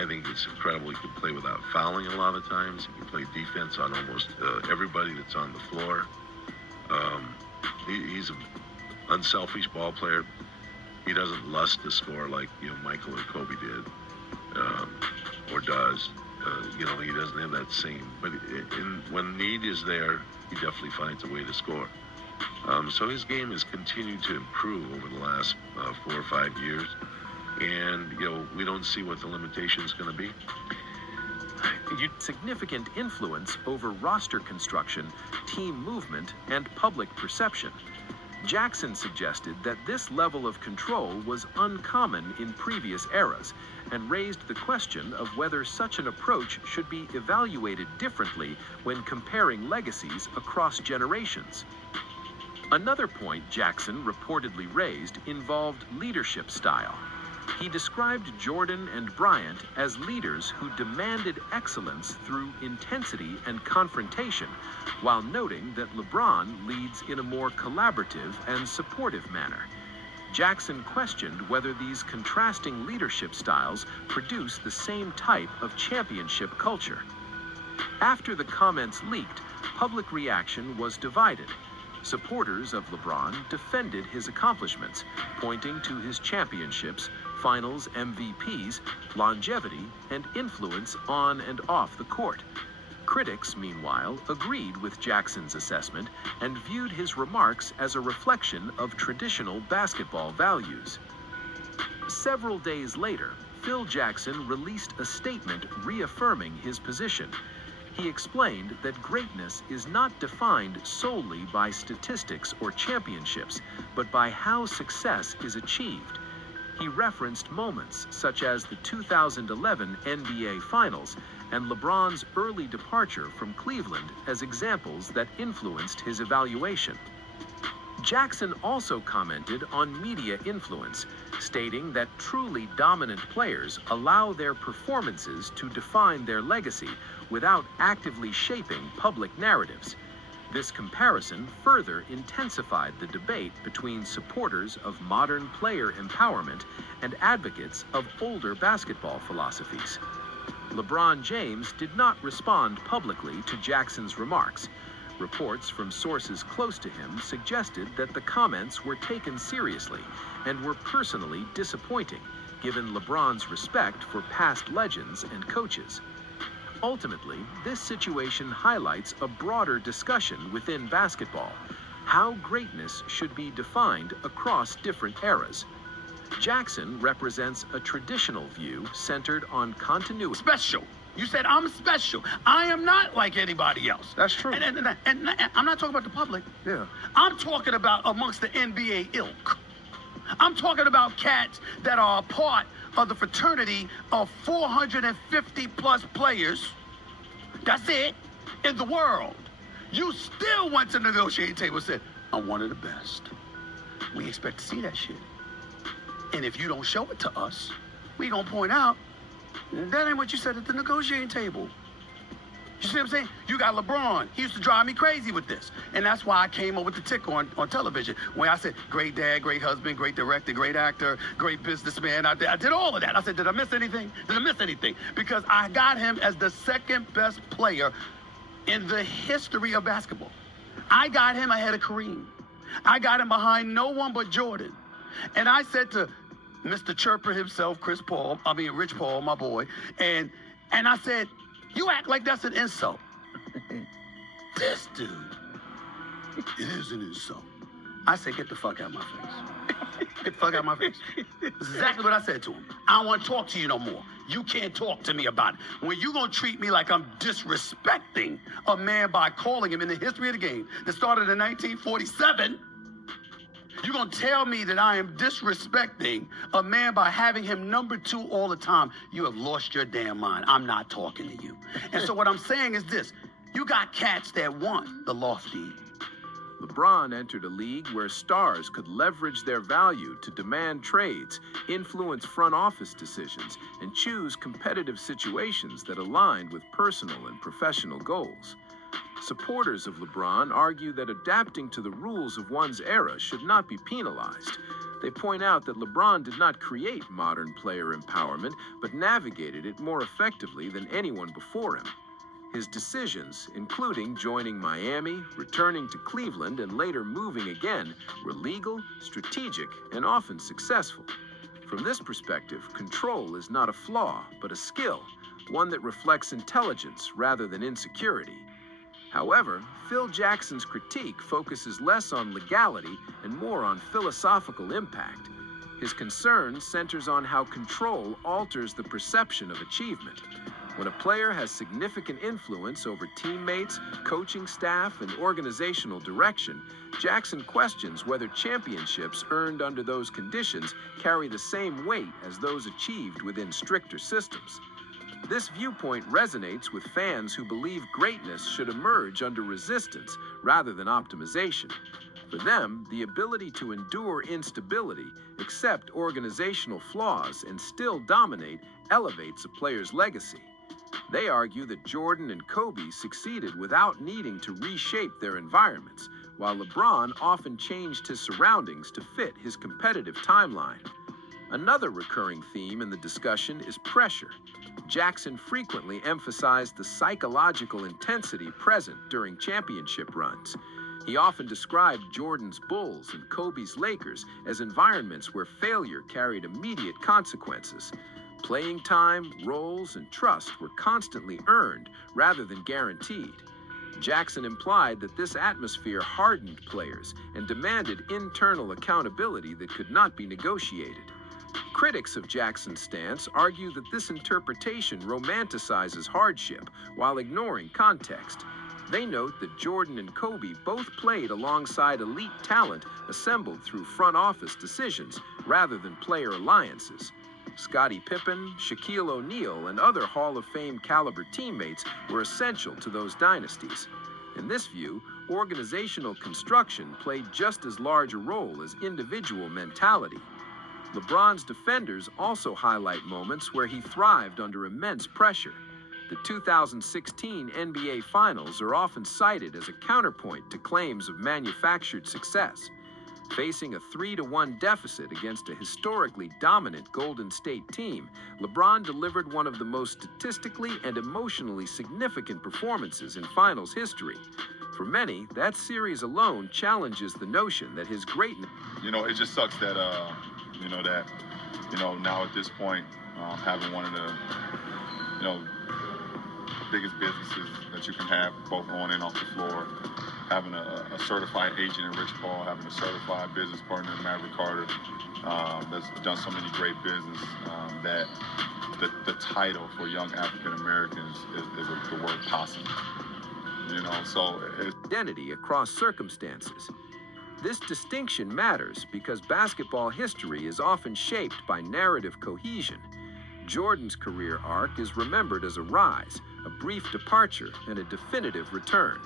I think it's incredible. He can play without fouling a lot of times. He can play defense on almost everybody that's on the floor. He's an unselfish ball player. He doesn't lust to score like Michael or Kobe did, or does. He doesn't have that same. But when need is there, he definitely finds a way to score. So his game has continued to improve over the last 4 or 5 years, and we don't see what the limitation is going to be. Significant influence over roster construction, team movement, and public perception. Jackson suggested that this level of control was uncommon in previous eras and raised the question of whether such an approach should be evaluated differently when comparing legacies across generations. Another point Jackson reportedly raised involved leadership style. He described Jordan and Bryant as leaders who demanded excellence through intensity and confrontation, while noting that LeBron leads in a more collaborative and supportive manner. Jackson questioned whether these contrasting leadership styles produce the same type of championship culture. After the comments leaked, public reaction was divided. Supporters of LeBron defended his accomplishments, pointing to his championships, finals MVPs, longevity, and influence on and off the court. Critics, meanwhile, agreed with Jackson's assessment and viewed his remarks as a reflection of traditional basketball values. Several days later, Phil Jackson released a statement reaffirming his position. He explained that greatness is not defined solely by statistics or championships, but by how success is achieved. He referenced moments such as the 2011 NBA Finals and LeBron's early departure from Cleveland as examples that influenced his evaluation. Jackson also commented on media influence, stating that truly dominant players allow their performances to define their legacy without actively shaping public narratives. This comparison further intensified the debate between supporters of modern player empowerment and advocates of older basketball philosophies. LeBron James did not respond publicly to Jackson's remarks. Reports from sources close to him suggested that the comments were taken seriously and were personally disappointing, given LeBron's respect for past legends and coaches. Ultimately, this situation highlights a broader discussion within basketball: how greatness should be defined across different eras. Jackson represents a traditional view centered on continuity. Special. You said I'm special. I am not like anybody else. That's true. And I'm not talking about the public. Yeah. I'm talking about amongst the NBA ilk. I'm talking about cats that are a part of the fraternity of 450 plus players. That's it, in the world. You still went to the negotiating table and said, I'm one of the best. We expect to see that shit. And if you don't show it to us, we gonna point out that ain't what you said at the negotiating table. You see what I'm saying? You got LeBron. He used to drive me crazy with this. And that's why I came up with the ticker on television, when I said, great dad, great husband, great director, great actor, great businessman. I did all of that. I said, did I miss anything? Did I miss anything? Because I got him as the second best player in the history of basketball. I got him ahead of Kareem. I got him behind no one but Jordan. And I said to Mr. Chirper himself, Rich Paul, my boy, and I said, you act like that's an insult. This dude, it is an insult. I said, get the fuck out of my face. Get the fuck out of my face. That's exactly what I said to him. I don't want to talk to you no more. You can't talk to me about it. When you gonna treat me like I'm disrespecting a man by calling him in the history of the game that started in 1947, you're going to tell me that I am disrespecting a man by having him number 2 all the time. You have lost your damn mind. I'm not talking to you. And so what I'm saying is this. You got cats that want the lofty. LeBron entered a league where stars could leverage their value to demand trades, influence front office decisions, and choose competitive situations that aligned with personal and professional goals. Supporters of LeBron argue that adapting to the rules of one's era should not be penalized. They point out that LeBron did not create modern player empowerment, but navigated it more effectively than anyone before him. His decisions, including joining Miami, returning to Cleveland, and later moving again, were legal, strategic, and often successful. From this perspective, control is not a flaw, but a skill, one that reflects intelligence rather than insecurity. However, Phil Jackson's critique focuses less on legality and more on philosophical impact. His concern centers on how control alters the perception of achievement. When a player has significant influence over teammates, coaching staff, and organizational direction, Jackson questions whether championships earned under those conditions carry the same weight as those achieved within stricter systems. This viewpoint resonates with fans who believe greatness should emerge under resistance rather than optimization. For them, the ability to endure instability, accept organizational flaws, and still dominate elevates a player's legacy. They argue that Jordan and Kobe succeeded without needing to reshape their environments, while LeBron often changed his surroundings to fit his competitive timeline. Another recurring theme in the discussion is pressure. Jackson frequently emphasized the psychological intensity present during championship runs. He often described Jordan's Bulls and Kobe's Lakers as environments where failure carried immediate consequences. Playing time, roles, and trust were constantly earned rather than guaranteed. Jackson implied that this atmosphere hardened players and demanded internal accountability that could not be negotiated. Critics of Jackson's stance argue that this interpretation romanticizes hardship while ignoring context. They note that Jordan and Kobe both played alongside elite talent assembled through front office decisions rather than player alliances. Scottie Pippen, Shaquille O'Neal, and other Hall of Fame caliber teammates were essential to those dynasties. In this view, organizational construction played just as large a role as individual mentality. LeBron's defenders also highlight moments where he thrived under immense pressure. The 2016 NBA Finals are often cited as a counterpoint to claims of manufactured success. Facing a 3-1 deficit against a historically dominant Golden State team, LeBron delivered one of the most statistically and emotionally significant performances in finals history. For many, that series alone challenges the notion that his greatness... It just sucks that, now at this point, having one of the, biggest businesses that you can have, both on and off the floor, having a certified agent in Rich Paul, having a certified business partner in Maverick Carter, that's done so many great business, that the title for young African Americans is the word possible. So identity across circumstances. This distinction matters because basketball history is often shaped by narrative cohesion. Jordan's career arc is remembered as a rise, a brief departure, and a definitive return.